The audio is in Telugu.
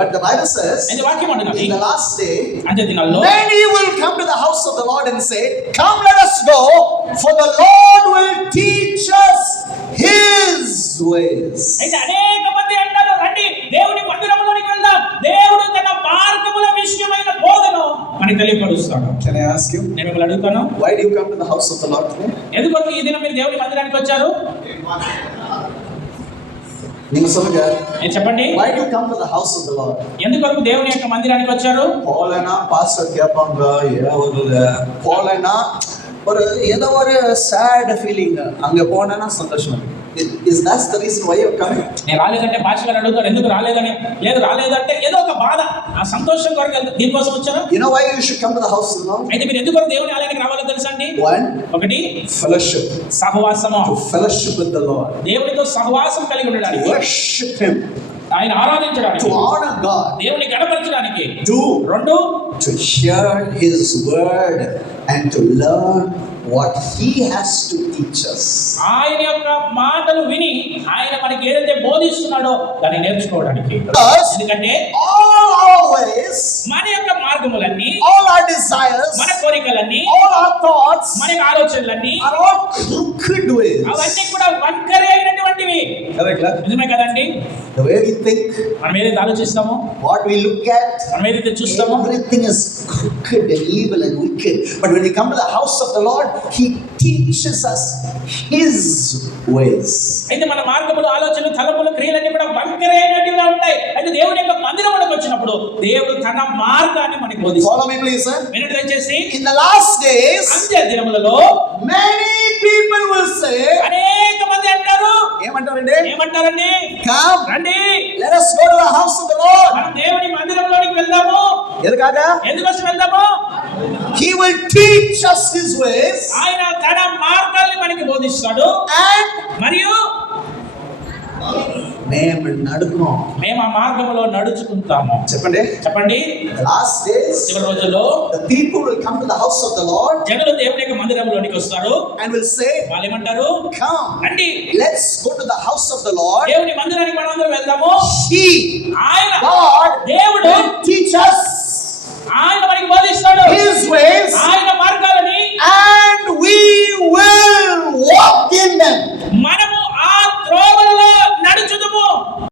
But the Bible says, అయితే వాక్యం అంటున్నది in the last day, అంత్య దినాల్లో many will come to the house of the Lord and say, "Come, let us go, for the Lord will teach us His ways." అయితే అనేక మంది అంటారు, రండి దేవుని మందిరంలోనికి వెళ్దాం, దేవుడు తన మార్గముల విషయమైన బోధను మనకి తెలియపరుస్తాడు. Can I ask you? నేను మిమ్మల్ని అడుగుతాను, Why do you come to the house of the Lord today? ఎందుకు ఈ దినం మీరు దేవుని మందిరానికి వచ్చారు? நீங்க சொல்லுங்க. చెప్పండి, Why do you come to the house of the Lord? ఎందుకు దేవుని యొక్క మందిరానికి వచ్చారు? போலனா பாஸ்டர் கேட்பாங்க, ஏவதுல போலனா ஒரு ஏதோ ஒரு sad feeling, அங்க போனா சந்தோஷம். Is that the reason why you are coming? నేను రాలేదంటే పాస్టర్ గారు అడుగుతారు, ఎందుకు రాలేదని. లేదు, రాలేదంటే ఏదో ఒక బాధ, ఆ సంతోషం కొరకు దీనికోసం వచ్చారా? You know why you should come to the house of the Lord? అయితే మీరు ఎందుకు దేవుని ఆలయానికి రావాలో తెలుసా అండి? One, ఒకటి fellowship. సహవాసము, To fellowship with the Lord. దేవునితో సహవాసం కలిగి ఉండడానికి, Worship Him. ఆయన ఆరాధించడానికి, To honor God. దేవుని గణపరచడానికి. Do. రెండు, To hear His word and to learn what He has to teach us. ఆయన యొక్క మాటలు విని ఆయన మనకి ఏదైతే బోధిస్తున్నాడో దాన్ని నేర్చుకోవడానికి. Because ఎందుకంటే all our ways, మన యొక్క మార్గములన్నీ, all our desires, మన కోరికలన్నీ, all our thoughts మన ఆలోచనలన్నీ are all crooked ways. అవన్నీ కూడా వంకర అయినటువంటివి. Correct? నిజమే కదండి? The way we think, మనం ఏదైతే ఆలోచిస్తామో, what we look at, మనం ఏదైతే చూస్తామో, everything is crooked and evil and wicked. But when we come to the house of the Lord, He teaches us His ways. అయితే మన మార్గములు, ఆలోచనలు, తలపులు, క్రియలన్నీ కూడా వంకరైనటివిగా ఉంటాయి. అయితే దేవుని యొక్క మందిరంలోకి వచ్చినప్పుడు దేవుడు తన మార్గాన్ని మనకి బోధిస్తాడు. Follow me, please, sir. వినండి దయచేసి. In the last days, అంత్య దినములలో many people will say, అనేక మంది అంటారు, ఏమంటారండి? ఏమంటారండి? Come, రండి, let us go to the house of the Lord. మనం దేవుని మందిరంలోనికి వెళ్దాము. ఎందుకాగా? ఎందుకోసం వెళ్దాము? He will teach us His ways. ఆయన తన మార్గాన్ని మనకి బోధిస్తాడు. And మరియు మేము నడుకున్నాం. మేము ఆ మార్గంలో నడుచుకుంటాము. చెప్పండి. చెప్పండి. The last days, చివరి రోజుల్లో the people will come to the house of the Lord జనులు దేవుని యొక్క మందిరంలోనికి వస్తారు. and will say, వాళ్ళు ఏమంటారు? come, రండి, let's go to the house of the Lord. దేవుని మందిరానికి మనందరం వెళ్దాము. He, ఆయన God, దేవుడు will teach us